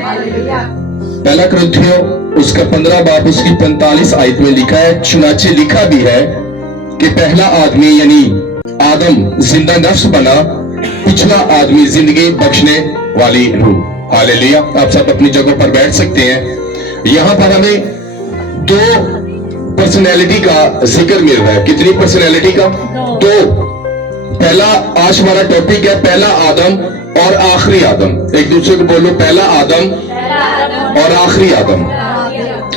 Hallelujah. पहला कुरिन्थियों उसका 15 बाब उसकी 45 आयत में लिखा है, चुनाचे लिखा भी है कि पहला आदमी यानी आदम जिंदा नफ्स बना, पिछला आदमी जिंदगी बख्शने वाली रूह। हालेलुया। आप सब अपनी जगह पर बैठ सकते हैं। यहाँ पर हमें दो पर्सनैलिटी का जिक्र मिल रहा है। कितनी पर्सनैलिटी का? दो। पहला आज हमारा टॉपिक है पहला आदम और आखिरी आदम। एक दूसरे को बोलो, पहला आदम और आखिरी आदम।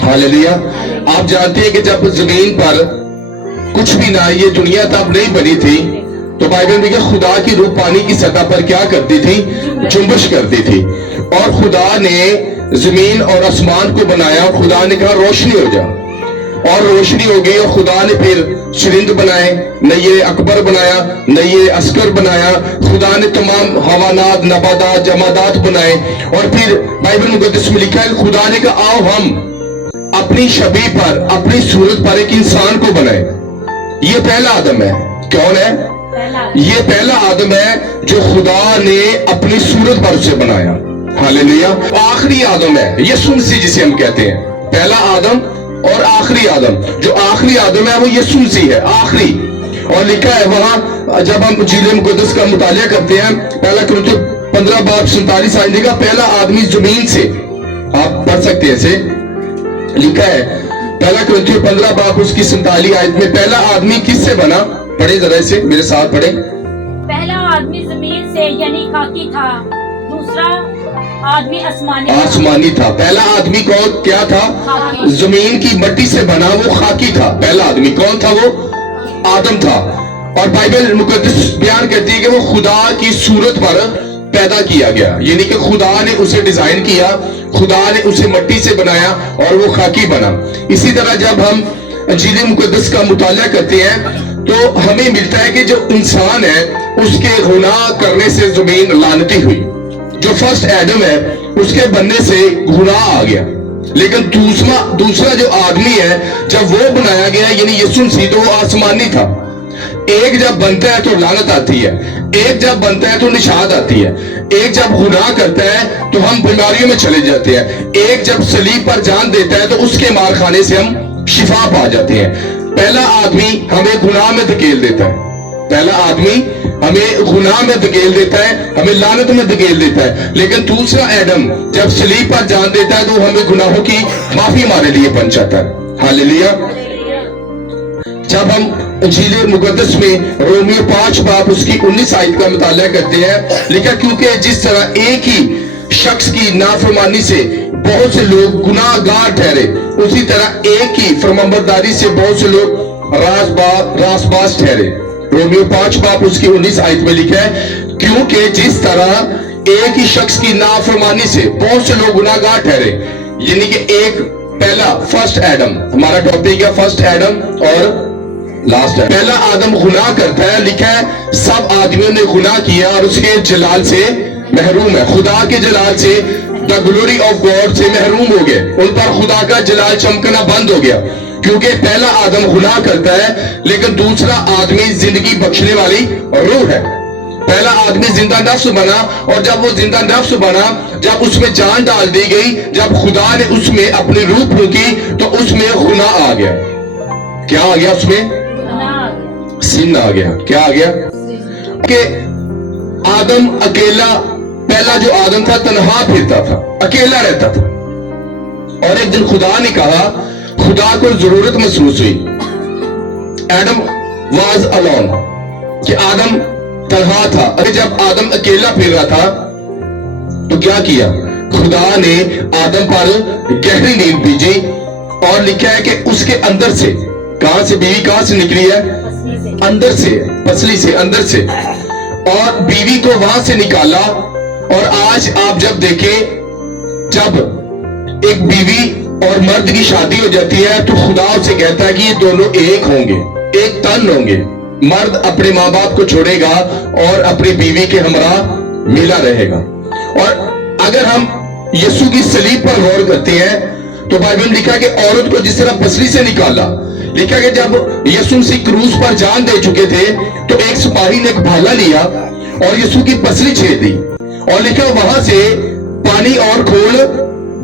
हालेलुया। आप जानते हैं कि जब जमीन पर कुछ भी ना, ये दुनिया तब नहीं बनी थी, तो बाइबल में खुदा की रूह पानी की सतह पर क्या करती थी? जुम्बिश करती थी। और खुदा ने जमीन और आसमान को बनाया और खुदा ने कहा रोशनी हो जा, और रोशनी हो गई। और खुदा ने फिर चरिंद बनाए, नये अकबर बनाया, नये अस्कर बनाया। खुदा ने तमाम हवानात, नबादात, जमादात बनाए। और फिर बाइबल मुकद्दस में लिखा है खुदा ने कहा आओ हम अपनी छवि पर, अपनी सूरत पर एक इंसान को बनाए। ये पहला आदम है। कौन है? ये पहला आदम है जो खुदा ने अपनी सूरत पर उसे बनाया। हालेलुया। आखिरी आदम है यीशु मसीह जिसे हम कहते हैं। पहला आदम और आखिरी आदम। जो आखिरी आदम है वो यीशु मसीह है, आखिरी। और लिखा है वहां जब हम इंजील मुकद्दस का मुतालिया करते हैं, पहला कुरिन्थियों 15 बाब 47 आयत लिखा, पहला आदमी जमीन से, आप पढ़ सकते हैं इसे, लिखा है पहला कुरिन्थियों 15 बाब उसकी 47 आयत में पहला आदमी किससे बना? पढ़े जरा इसे मेरे साथ पढ़े। पहला आदमी जमीन से यानी खाकी था, दूसरा आदमी आसमानी था। पहला आदमी कौन क्या था? जमीन की मट्टी से बना, वो खाकी था। पहला आदमी कौन था? वो आदम था। और बाइबल मुकद्दस बयान करती है कि वो खुदा की सूरत पर पैदा किया गया, यानी कि खुदा ने उसे डिजाइन किया, खुदा ने उसे मट्टी से बनाया और वो खाकी बना। इसी तरह जब हम इंजील मुकद्दस का मुतालिया करते हैं तो हमें मिलता है कि जो इंसान है उसके गुनाह करने से जमीन लानती हुई। जो फर्स्ट एडम है उसके बनने से गुनाह आ गया। लेकिन दूसरा जो आदमी है जब वो बनाया गया यानी यीशु मसीह, तो वो आसमानी था। एक जब बनता है तो लानत आती है, एक जब बनता है तो निशात आती है, एक जब गुनाह करता है तो हम बीमारियों में चले जाते हैं, एक जब सलीब पर जान देता है तो उसके मार खाने से हम शिफा पा जाते हैं। पहला आदमी हमें गुनाह में धकेल देता है, पहला आदमी हमें गुनाह में धकेल देता है, हमें लानत में धकेल देता है। लेकिन दूसरा एडम जब सलीब पर जान देता है तो हमें गुनाहों की माफी हमारे लिए बन जाता है। हालेलुया। जब हम इंजील मुकद्दस में रोमियो 5 बाब उसकी 19 आयत का मुतालिया करते हैं, लिखा क्योंकि जिस तरह एक ही शख्स की नाफरमानी से बहुत से लोग गुनाहगार ठहरे, उसी तरह एक ही फरमाबरदारी से बहुत से लोग रासबाज ठहरे। रोमियो 5 बाब उसकी 19 आयत में लिखा है क्योंकि जिस तरह एक ही शख्स की नाफरमानी से बहुत से लोग गुनाहगार ठहरे, यानी कि एक पहला फर्स्ट एडम, हमारा टॉपिक है फर्स्ट एडम और लास्ट है। पहला आदम गुनाह करता है, लिखा है सब आदमियों ने गुनाह किया और उसके जलाल से महरूम है। खुदा के जलाल से, द ग्लोरी ऑफ गॉड से महरूम हो गए, उन पर खुदा का जलाल चमकना बंद हो गया। क्योंकि पहला आदम गुनाह करता है लेकिन दूसरा आदमी जिंदगी बख्शने वाली रूह है। पहला आदमी जिंदा नफ्स बना, और जब वो जिंदा नफ्स बना, जब उसमें जान डाल दी गई, जब खुदा ने उसमें अपनी रूह फूंकी तो उसमें गुनाह आ गया। क्या आ गया? उसमें सिन आ गया। क्या आ गया? कि आदम अकेला, पहला जो आदम था तन्हा फिरता था, अकेला रहता था। और एक दिन खुदा ने कहा, खुदा को जरूरत महसूस हुई, एडम वाज अलोन, कि आदम तन्हा था। अरे जब आदम अकेला फिर रहा था तो क्या किया? खुदा ने आदम पर गहरी नींद भेजी और लिखा है कि उसके अंदर से, कहां से बीवी कहां से निकली है? अंदर से, पसली से, अंदर से, और बीवी को वहां से निकाला। और आज आप जब देखें, जब एक बीवी और मर्द की शादी हो जाती है तो खुदा उसे कहता है कि ये दोनों एक होंगे, एक तन होंगे। मर्द अपने माँ बाप को छोड़ेगा और अपनी बीवी के हमरा मिला रहेगा। और अगर हम यीशु की सलीब पर गौर करते हैं तो बाइबल में लिखा है कि औरत को जिस तरह पसली से निकाला, लिखा कि जब यीशु मसीह क्रूस पर जान दे चुके थे तो एक सिपाही ने एक भाला लिया और यीशु की पसली छेद दी, और लिखा वहां से पानी और खून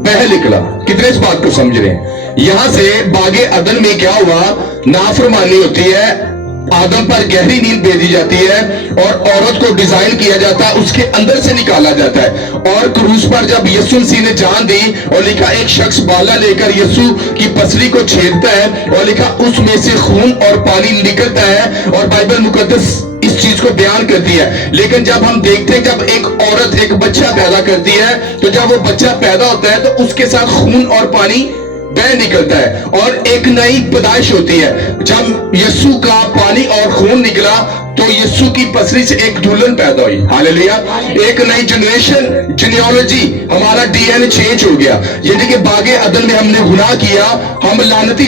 बह निकला। कितने इस बात को समझ रहे हैं? यहां से बागे अदन में क्या हुआ? नाफरमानी होती है, आदम पर गहरी नींद भेजी जाती है और औरत को डिजाइन किया जाता है, उसके अंदर से निकाला जाता है। और क्रूस पर जब यीशु मसीह ने जान दी और लिखा एक शख्स बाला लेकर यीशु की पसली को छेदता है और लिखा उसमें से खून और पानी निकलता है, और बाइबल मुकद्दस इस चीज को बयान करती है। लेकिन जब हम देखते हैं जब एक औरत एक बच्चा पैदा करती है तो जब वो बच्चा पैदा होता है तो उसके साथ खून और पानी बह निकलता है और एक नई पैदाइश होती है। जब यीशु का पानी और खून निकला तो यीशु की पसली से एक दुल्हन पैदा हुई। हालेलुया। एक नई जनरेशन, जीनियोलॉजी, हमारा डीएनए चेंज हो गया। यानी कि बागे अदन में हमने गुनाह किया, हम लानती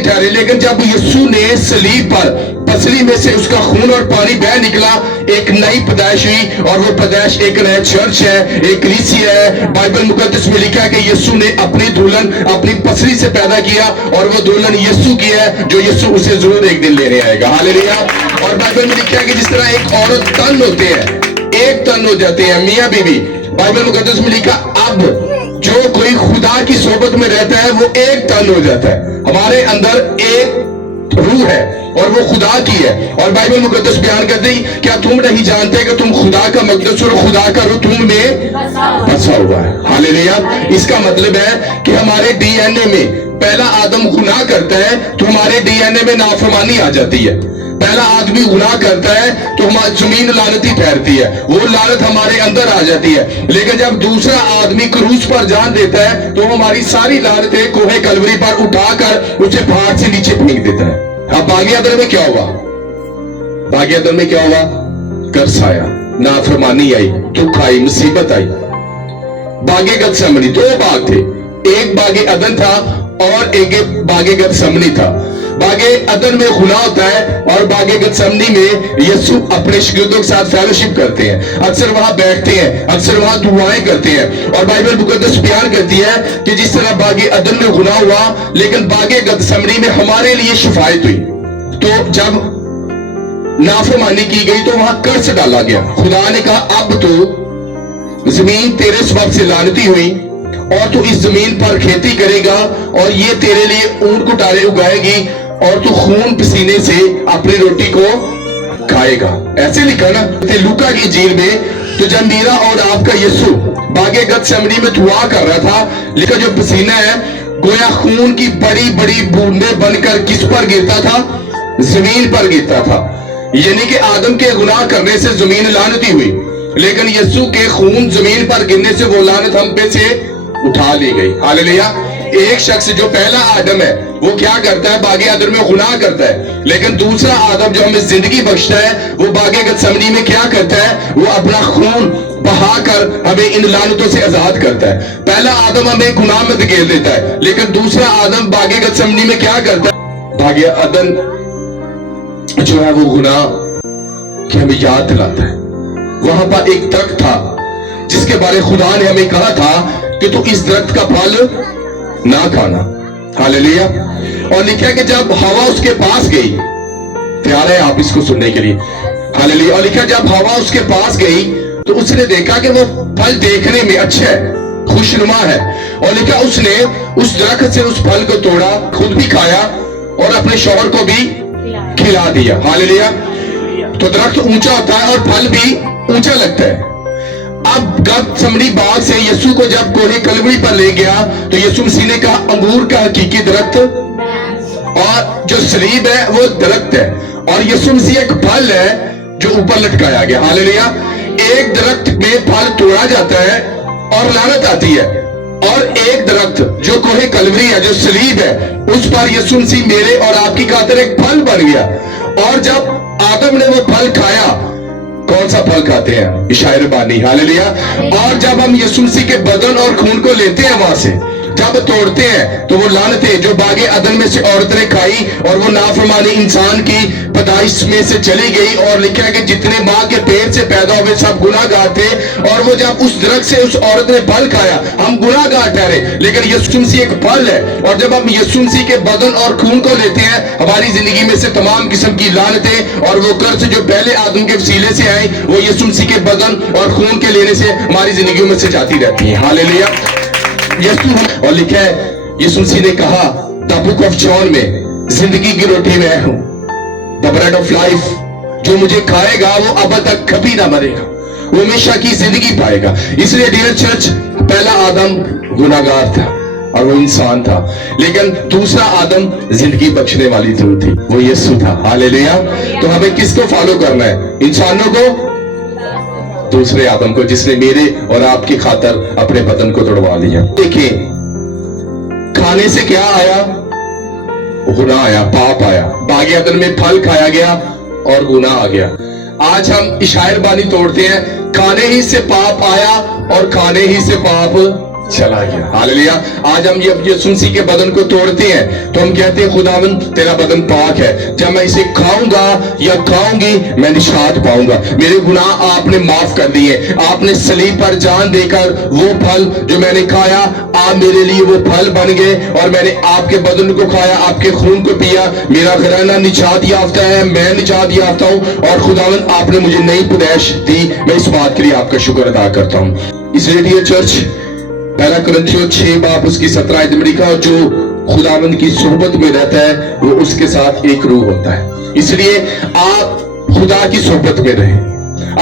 ठहरे, लेकिन जब यीशु ने सलीब पर पसली में से उसका खून और पानी बह निकला, एक नई पैदाइश हुई और वो पैदाइश एक नया चर्च है, एक कलीसिया है। बाइबल मुकद्दस में लिखा है कि यीशु ने अपनी दुल्हन अपनी पसली से पैदा किया और वो दुल्हन यीशु की है, जो यीशु उसे जरूर एक दिन लेने आएगा। हालेलुया। और बाइबल में लिखा है कि जिस तरह एक औरत तन होते हैं, एक तन हो जाते हैं मियां बीवी, बाइबल मुकद्दस में लिखा अब जो कोई खुदा की सोबत में रहता है वो एक तन हो जाता है। हमारे अंदर एक रूह है और वो खुदा की है। और बाइबल मुकद्दस बयान करती, क्या तुम नहीं जानते कि तुम खुदा का मकदस और खुदा का रूह तुम में बसा हुआ है? हालेलुया। इसका मतलब है कि हमारे डीएनए में पहला आदम गुनाह करता है तो हमारे डीएनए में नाफरमानी आ जाती है। पहला आदमी गुनाह करता है तो हमारी जमीन लानती ठहरती है, वो लानत हमारे अंदर आ जाती है। लेकिन जब दूसरा आदमी क्रूस पर जान देता है तो हमारी सारी लानतें कोहे कलवरी पर उठाकर उसे पहाड़ से नीचे फेंक देता है। अब बागे अदन में क्या हुआ? बागे अदन में क्या हुआ? कर्स आया, नाफरमानी आई, दुख आई, मुसीबत आई। बागे गतसमनी, दो बाग थे, एक बागे अदन था और एक बागे गतसमनी था। बागे अदन में गुनाह होता है और बागे गतसमनी में यीशु अपने शागिर्दों के साथ फेलोशिप करते हैं, अक्सर वहां बैठते हैं, अक्सर वहां दुआएं करते हैं। और बाइबल मुकद्दस बयान करती है कि जिस तरह बागे अदन में गुनाह हुआ लेकिन बागे गतसमनी में हमारे लिए शिफायत हुई। तो जब नाफरमानी की गई तो वहां कर्ज डाला गया। खुदा ने कहा अब तो जमीन तेरे सबब से लानती हुई और तू इस जमीन पर खेती करेगा और ये तेरे लिए ऊंट कुटारे उगाएगी और तू खून पसीने से अपनी रोटी को खाएगा। ऐसे लिखा ना लूका की इंजील में। तो जब मेरा और आपका यीशु बागे गतसमनी में दुआ कर रहा था, लिखा जो पसीना है गोया खून की बड़ी बड़ी बूंदें बनकर किस पर गिरता था? जमीन पर गिरता था। यानी कि आदम के गुनाह करने से जमीन लानती हुई, लेकिन यीशु के खून जमीन पर गिरने से वो लानत हम पे से उठा ली गई। हालेलुया। एक शख्स जो पहला आदम है वो क्या करता है? बागे अदन में गुनाह करता है, लेकिन दूसरा आदम जो हमें जिंदगी बख्शता है वो बागे गतसमनी में क्या करता है? वो अपना खून बहाकर हमें इन लानतों से आजाद करता है। पहला आदम हमें गुनाह में धकेल देता है, लेकिन दूसरा आदम बागे गतसमनी में क्या करता है? बागे अदन जो है वो गुनाह की हमें याद दिलाता है। वहां पर एक दरख्त था जिसके बारे खुदा ने हमें कहा था कि तू इस दरख्त का फल ना खाना। हालेलुया। और लिखा कि जब हवा उसके पास गई, तैयार है आप इसको सुनने के लिए? हालेलुया। और लिखा जब हवा उसके पास गई तो उसने देखा कि वो फल देखने में अच्छा है, खुशनुमा है। और लिखा उसने उस दरख्त से उस फल को तोड़ा, खुद भी खाया और अपने शौहर को भी खिला दिया। हालेलुया। तो दरख्त ऊंचा होता है और फल भी ऊंचा लगता है। अब गतसमनी बाग से यीशु को जब कोहे कलवरी पर ले गया तो यीशु मसीह ने कहा अंगूर का हकीकी दरख्त और जो सलीब है वो दरख्त है, और यीशु मसीह एक फल है जो ऊपर लटकाया गया। हालेलुया। एक दरख्त में फल तोड़ा जाता है और लानत आती है, और एक दरख्त जो कोहे कलवरी है, जो सलीब है, उस पर यीशु मसीह मेरे और आपकी खातिर एक फल बन गया। और जब आदम ने वो फल खाया, कौन सा फल खाते हैं? इशायर बानी। हालेलुया। और जब हम यीशु मसीह के बदन और खून को लेते हैं वहां से, जब तोड़ते हैं तो वो लानतें जो बागे अदन में से औरत ने खाई और वो नाफरमानी इंसान की पैदाइश में से चली गई, और लिखा है कि जितने माँ के पेट से पैदा हुए सब गुनाहगार थे, और वो जब उस दरख्त से उस औरत ने फल खाया हम गुनाहगार ठहरे। लेकिन यीशु मसीह एक फल है, और जब हम यीशु मसीह के बदन और खून को लेते हैं हमारी जिंदगी में से तमाम किस्म की लानतें और वो कर्ज जो पहले आदम के वसीले से आई वो यीशु मसीह के बदन और खून के लेने से हमारी जिंदगी में से जाती रहती है। हालेलुया। यीशु, और लिखा है यीशु मसीह ने कहा द बुक ऑफ जॉन में, जिंदगी की रोटी मैं हूं, द ब्रेड ऑफ लाइफ, जो मुझे खाएगा वो अब तक कभी ना मरेगा, वो हमेशा की जिंदगी पाएगा। इसलिए डियर चर्च, पहला आदम गुनाहगार था और वो इंसान था, लेकिन दूसरा आदम जिंदगी बख्शने वाली रूह थी, वो यीशु था। हालेलुया। तो हमें किसको फॉलो करना है? इंसानों को, दूसरे आदम को, जिसने मेरे और आपकी खातर अपने बदन को तोड़वा लिया। देखिए, खाने से क्या आया? गुनाह आया, पाप आया। बागे अदन में फल खाया गया और गुनाह आ गया। आज हम इशायर बानी तोड़ते हैं, खाने ही से पाप आया और खाने ही से पाप चला गया। हालेलुया। आज हम यीशु मसीह के बदन को तोड़ते हैं तो हम कहते हैं खुदावंद तेरा बदन पाक है, जब मैं इसे खाऊंगा या खाऊंगी मैं निशात पाऊंगा। मेरे गुनाह आपने माफ कर दिए, आपने सलीब पर जान देकर वो फल जो मैंने खाया आप मेरे लिए वो फल बन गए, और मैंने आपके बदन को खाया, आपके खून को पिया, मेरा घराना निजात याफ्ता है, मैं निजात याफ्ता हूं, और खुदावंद आपने मुझे नई पैदाइश दी। मैं इस बात के लिए आपका शुक्र अदा करता हूं। इसलिए डियर चर्च, पहला कुरिन्थियों 6 बाब उसकी 17 आयत में लिखा, और जो खुदावंद की सोहबत में रहता है वो उसके साथ एक रूह होता है। इसलिए आप खुदा की सोहबत में रहें,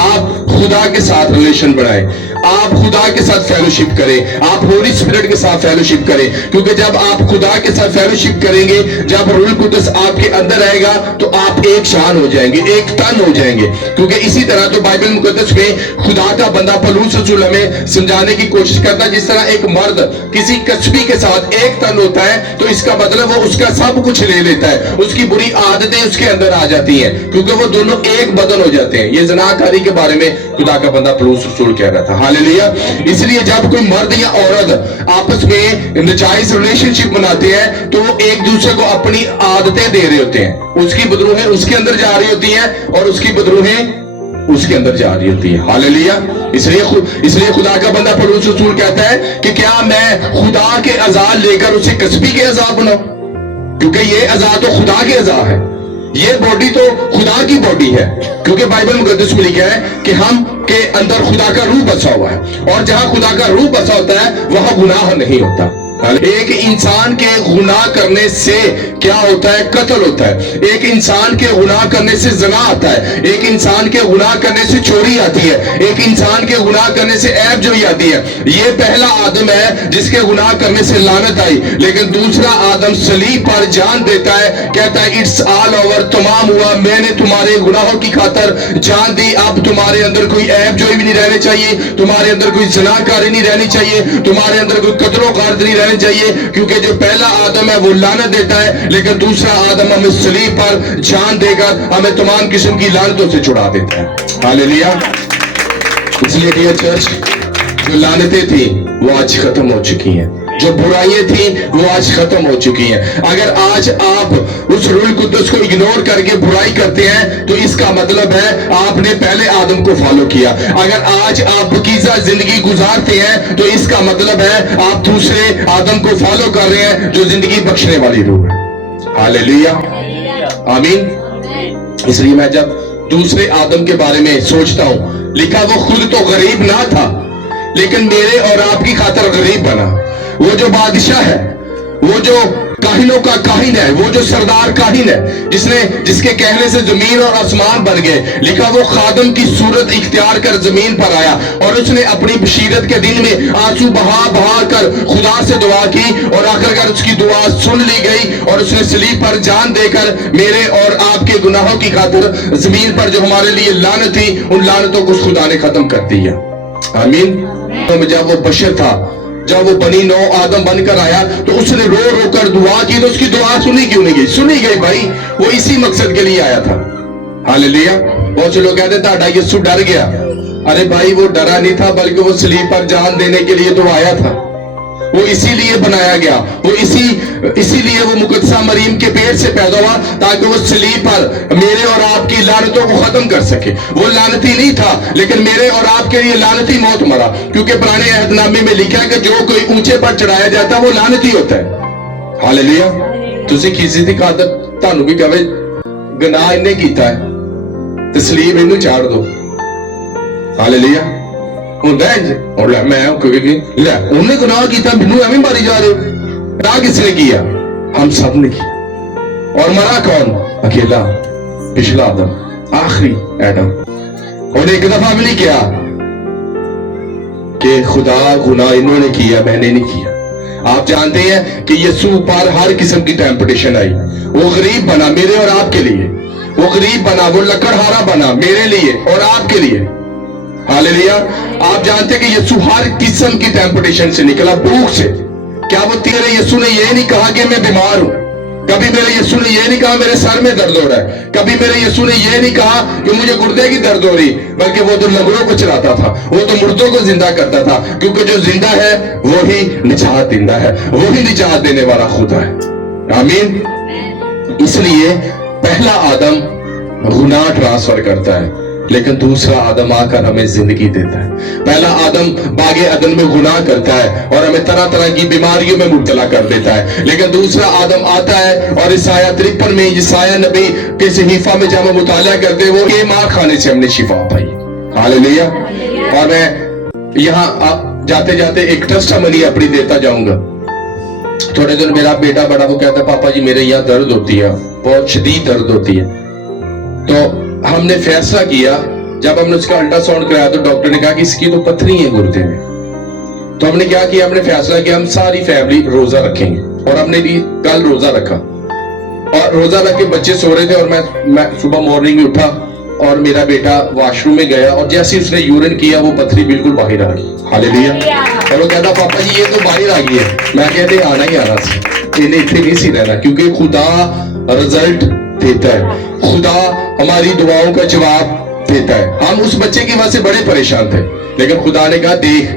आप खुदा के साथ रिलेशन बढ़ाएं, आप खुदा के साथ फेलोशिप करें, आप होली स्पिरिट के साथ फेलोशिप करें, क्योंकि जब आप खुदा के साथ फेलोशिप करेंगे, जब रूह कुदस आपके अंदर आएगा तो आप एक शान हो जाएंगे, एक तन हो जाएंगे। क्योंकि इसी तरह तो बाइबल मुकद्दस में खुदा का बंदा पौलुस रसूल हमें समझाने की कोशिश करता है, जिस तरह एक मर्द किसी कस्बी के साथ एक तन होता है तो इसका मतलब वो उसका सब कुछ ले लेता है, उसकी बुरी आदतें उसके अंदर आ जाती हैं, क्योंकि वो दोनों एक बदन हो जाते हैं। ये ज़नाकारी के बारे में खुदा का बंदा पौलुस रसूल कह रहा था। हालेलुया। इसलिए जब कोई मर्द या औरत आपस में नाजायज रिलेशनशिप बनाते हैं तो वो एक दूसरे को अपनी आदतें दे रहे होते हैं, उसकी बदरूहें उसके अंदर जा रही होती हैं और उसकी बदरूहें उसके अंदर जा रही होती है। हालेलुया। इसलिए खुदा का बंदा पौलुस रसूल कहता है कि क्या मैं खुदा के अज़ा लेकर उसे कस्बी के अज़ा बनाऊं? क्योंकि ये अज़ा तो खुदा के अज़ा है, ये बॉडी तो खुदा की बॉडी है, क्योंकि बाइबल मुकद्दस में लिखा है कि हम के अंदर खुदा का रूह बसा हुआ है, और जहां खुदा का रूह बसा होता है वहां गुनाह नहीं होता। एक इंसान के गुनाह करने से क्या होता है? कत्ल होता है। एक इंसान के गुनाह करने से ज़ना आता है, एक इंसान के गुनाह करने से चोरी आती है, एक इंसान के गुनाह करने से ऐब जोई आती है। ये पहला आदम है जिसके गुनाह करने से लानत आई, लेकिन दूसरा आदम सलीब पर जान देता है, कहता है इट्स ऑल ओवर, तमाम हुआ, मैंने तुम्हारे गुनाहों की खातर जान दी, अब तुम्हारे अंदर कोई ऐब जोई भी नहीं रहनी चाहिए, तुम्हारे अंदर कोई ज़नाकारी नहीं रहनी चाहिए, तुम्हारे अंदर कोई कत्लो गारत नहीं रहनी चाहिए, क्योंकि जो पहला आदम है वो लानत देता है, लेकिन दूसरा आदम हमें सलीब पर जान देकर हमें तमाम किस्म की लानतों से छुड़ा देता है। हालेलुया। इसलिए डियर चर्च, जो लानतें थी वो आज खत्म हो चुकी हैं, जो बुराइयां थी वो आज खत्म हो चुकी हैं। अगर आज आप उस रूह कुद्दस को इग्नोर करके बुराई करते हैं तो इसका मतलब है आपने पहले आदम को फॉलो किया। अगर आज आप बकीज़ा जिंदगी गुजारते हैं तो इसका मतलब है आप दूसरे आदम को फॉलो कर रहे हैं जो जिंदगी बख्शने वाली रूह है। हालेलुया, आमीन। इसलिए मैं जब दूसरे आदम के बारे में सोचता हूं, लिखा वो खुद तो गरीब ना था लेकिन मेरे और आपकी खातिर गरीब बना। वो जो बादशाह है, वो जो काहिनों का काहिन है, वो जो सरदार काहिन है, जिसके कहने से जमीन और आसमान बन गए, लिखा वो खादम की सूरत इख्तियार कर जमीन पर आया और उसने अपनी बशीरत के दिन में आंसू बहा बहा कर खुदा से दुआ की और आखिरकार उसकी दुआ सुन ली गई और उसने सलीब पर जान देकर मेरे और आपके गुनाहों की खातिर जमीन पर जो हमारे लिए लानत थी उन लानतों को खुदा ने खत्म कर दिया। आमीन। तो जब वो बशर था, जब वो बनी नौ आदम बनकर आया तो उसने रो रो कर दुआ की, तो उसकी दुआ सुनी क्यों नहीं गई? सुनी गई भाई, वो इसी मकसद के लिए आया था। हालेलुया। बहुत से लोग कहते ताड़ा यीशु डर गया। अरे भाई वो डरा नहीं था, बल्कि वो सलीब पर जान देने के लिए तो आया था। وہ اسی لیے بنایا گیا, وہ اسی لیے وہ مقدسہ مریم کے پیٹ سے پیدا ہوا تاکہ وہ صلیب پر میرے اور آپ کی لعنتوں کو ختم کر سکے. وہ لعنتی نہیں تھا لیکن میرے اور آپ کے لیے لعنتی موت مرا, کیونکہ پرانے عہد نامے میں لکھا ہے کہ جو کوئی اونچے پر چڑھایا جاتا ہے وہ لعنتی ہوتا ہے. ہاللویا. تسی کسی دی خاطر تانوں بھی کہے گناہ انہیں کیتا ہے تسلیم انہوں چاڑ دو. ہاللویا. ہوندہ ہے اور میں لے انہیں گناہ کیتا بنو ہمیں ماری جا رہے ہو. گناہ کس نے کیا؟ ہم سب نے کیا. اور مرا کون؟ اکیلا پچھلا آدم, آخری ایڈم. اور ایک دفعہ بھی نہیں کیا کہ خدا گناہ انہوں نے کیا میں نے نہیں کیا. آپ جانتے ہیں کہ یسوع پر ہر قسم کی ٹیمپٹیشن آئی. وہ غریب بنا میرے اور آپ کے لیے, وہ غریب بنا, وہ لکڑہارا بنا میرے لیے اور آپ کے لیے. ہاللویا. آپ جانتے ہیں کہ یسوع ہر قسم کی ٹیمپٹیشن سے نکلا, بھوک سے. کیا وہ تیرے یسوع نے یہ نہیں کہا کہ میں بیمار ہوں؟ کبھی میرے یسوع نے یہ نہیں کہا میرے سر میں درد ہو رہا ہے. کبھی میرے یسوع نے یہ نہیں کہا کہ مجھے گردے کی درد ہو رہی, بلکہ وہ تو لنگڑوں کو چلاتا تھا, وہ تو مردوں کو زندہ کرتا تھا, کیونکہ جو زندہ ہے وہی نجات دیندا ہے, وہی نجات دینے والا خدا ہے. آمین. اس لیے پہلا آدم گناہ ٹرانسفر کرتا ہے لیکن دوسرا آدم آ کر ہمیں زندگی دیتا ہے. پہلا آدم باغ عدن میں گناہ کرتا ہے اور ہمیں طرح طرح کی بیماریوں میں مبتلا کر دیتا ہے, لیکن دوسرا آدم آتا ہے اور عیسائیہ 53 میں عیسائیہ نبی کے صحیفہ میں جب ہم مطالعہ کرتے ہیں وہ یہ مار کھانے سے ہم نے شفا پائی. ہاللویا. اور میں یہاں جاتے جاتے ایک ٹیسٹمنی اپنی دیتا جاؤں گا. تھوڑے دن میرا بیٹا بڑا وہ کہتا ہے پاپا جی میرے یہاں درد ہوتی ہے, بہت شدید درد ہوتی ہے. تو ہم نے فیصلہ کیا, جب ہم نے اس کا الٹرا ساؤنڈ کرایا تو ڈاکٹر نے کہا کہ اس کی تو پتھری ہے گردے میں. تو ہم نے کیا کیا, ہم نے فیصلہ کیا ہم ساری فیملی روزہ رکھیں گے, اور ہم نے بھی کل روزہ رکھا. اور روزہ رکھ کے بچے سو رہے تھے اور میں صبح مارننگ میں اٹھا اور میرا بیٹا واش روم میں گیا اور جیسے اس نے یورین کیا وہ پتھری بالکل باہر آ گئی. ہاللویا. اور وہ کہتا پاپا جی یہ تو باہر آ گئی ہے. میں کہتے آنا ہی آنا سی, انہیں اتنے نہیں سی رہنا, کیونکہ خدا رزلٹ دیتا ہے, خدا ہماری دعاؤں کا جواب دیتا ہے. ہم اس بچے کی وجہ سے بڑے پریشان تھے, لیکن خدا نے کہا دیکھ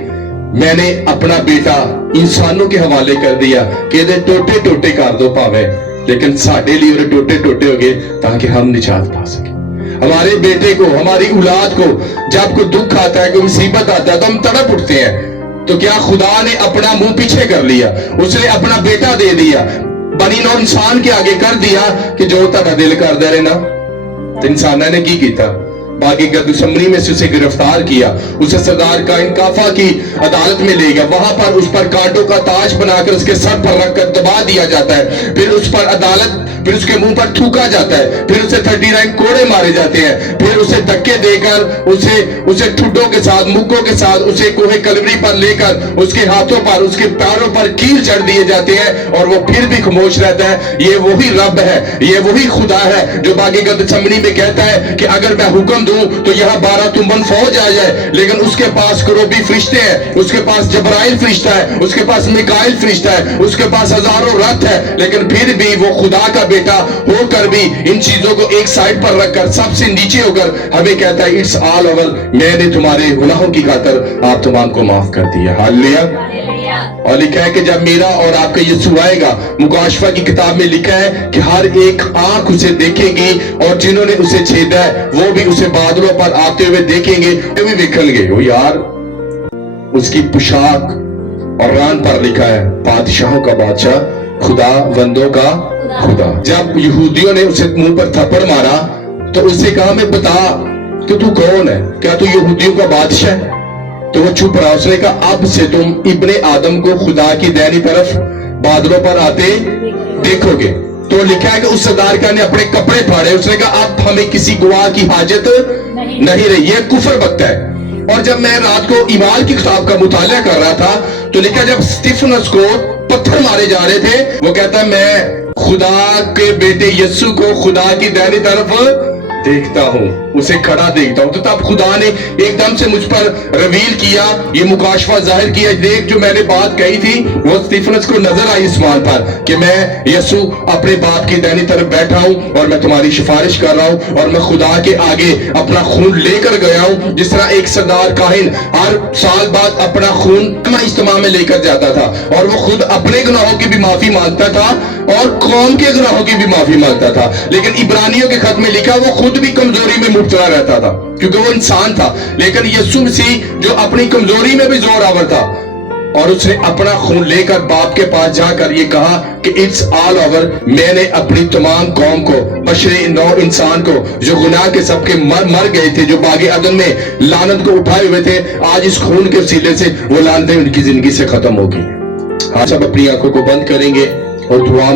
میں نے اپنا بیٹا انسانوں کے حوالے کر دیا کہ دے ٹوٹے ٹوٹے کر دو پاوے, لیکن ساڑھے لیے انہیں ٹوٹے ٹوٹے ہو گئے تاکہ ہم نجات پا سکیں. ہمارے بیٹے کو, ہماری اولاد کو جب کوئی دکھ آتا ہے, کوئی مصیبت آتا ہے تو ہم تڑپ اٹھتے ہیں. تو کیا خدا نے اپنا منہ پیچھے کر لیا, اس نے اپنا بیٹا دے دیا, بنی نو انسان کے آگے کر دیا کہ جو تیرا دل کر دے رہے نا. تو انسانہ نے کی کیتا, باقی گدسمنی میں سے اسے گرفتار کیا, اسے سردار کائن کافہ کی عدالت میں لے گیا, وہاں پر اس پر کانٹوں کا تاج بنا کر اس کے سر پر رکھ کر دبا دیا جاتا ہے, پھر اس پر عدالت, پھر اس کے منہ پر تھوکا جاتا ہے, پھر اسے 39 کوڑے مارے جاتے ہیں, پھر اسے دھکے دے کر اسے ٹھڈوں کے ساتھ, مکوں کے ساتھ اسے کوہ کلوری پر لے کر اس کے ہاتھوں پر, اس کے پیروں پر کیل چڑھ دیے جاتے ہیں, اور وہ پھر بھی خاموش رہتا ہے. یہ وہی رب ہے, یہ وہی خدا ہے جو باقی گدسمنی میں کہتا ہے کہ اگر میں حکم دوں تو یہاں 12 تمبن فوج آ جائے, لیکن اس کے پاس کروبی فرشتے ہیں, اس کے پاس جبرائیل فرشتہ ہے, اس کے پاس میکائیل فرشتہ ہے, اس کے پاس ہزاروں رتھ ہے, لیکن پھر بھی وہ خدا کا بیٹا ہو کر بھی ان چیزوں کو ایک سائڈ پر رکھ کر سب سے نیچے ہو کر ہمیں کہتا ہے اٹس آل اوور, میں نے تمہارے گناہوں کی خاطر آپ تمام کو معاف کر دیا. ہاللویا. اور لکھا ہے کہ جب میرا اور آپ کا یسوع آئے گا, مکاشفہ کی کتاب میں لکھا ہے کہ ہر ایک آنکھ اسے دیکھے گی, اور جنہوں نے اسے چھیدا ہے وہ بھی اسے بادلوں پر آتے ہوئے دیکھیں گے, وہ بھی دیکھیں گے. وہ یار اس کی پوشاک اور ران پر لکھا ہے بادشاہوں کا بادشاہ, خدا بندوں کا خدا. جب یہودیوں نے اسے منہ پر تھپڑ مارا تو اس سے کہا میں بتا کہ تو کون ہے, کیا تو یہودیوں کا بادشاہ ہے؟ تو وہ چپ رہا. اس نے کہا اب سے تم ابن آدم کو خدا کی دائنی طرف بادلوں پر آتے دیکھو گے. تو لکھا ہے کہ اس صدارکا نے اپنے کپڑے پھاڑے, اس نے کہا اب ہمیں کسی گواہ کی حاجت نہیں رہی. یہ کفر بکتا ہے. اور جب میں رات کو ایمال کی کتاب کا مطالعہ کر رہا تھا تو لکھا جب اسٹیفنس کو پتھر مارے جا رہے تھے, وہ کہتا ہے میں خدا کے بیٹے یسوع کو خدا کی دائنی طرف देखता हूँ, उसे खड़ा देखता हूँ। तो तब खुदा ने एकदम से मुझ पर रिवील किया, ये मुकाशफा जाहिर किया, देख जो मैंने बात कही थी वो स्टीफनस को नजर आई आसमान पर कि मैं यसु अपने बाप की दाहिनी तरफ बैठा हूँ और मैं तुम्हारी सिफारिश कर रहा हूँ और मैं खुदा के आगे अपना खून लेकर गया हूँ। जिस तरह एक सरदार काहिन हर साल बाद अपना खून इज्तिमा में लेकर जाता था और वो खुद अपने गुनाहों की भी माफी मांगता था और कौम के गुनाहों की भी माफी मांगता था, लेकिन इब्रानियों के खत में लिखा वो खुद भी कमजोरी में मुब्तला रहता था क्योंकि वो इंसान था। लेकिन यीशु मसीह जो अपनी कमजोरी में भी जोर आवर था और उसने अपना खून लेकर बाप के पास जाकर ये कहा कि इट्स ऑल ओवर, मैंने अपनी तमाम कौम को, बशरे नौ इंसान को जो गुनाह के सबके मर गए थे, जो बागे अदन में लानत को उठाए हुए थे, आज इस खून के वसीले से वो लानतें उनकी जिंदगी से खत्म होगी। आज सब अपनी आंखों को बंद करेंगे और दुआ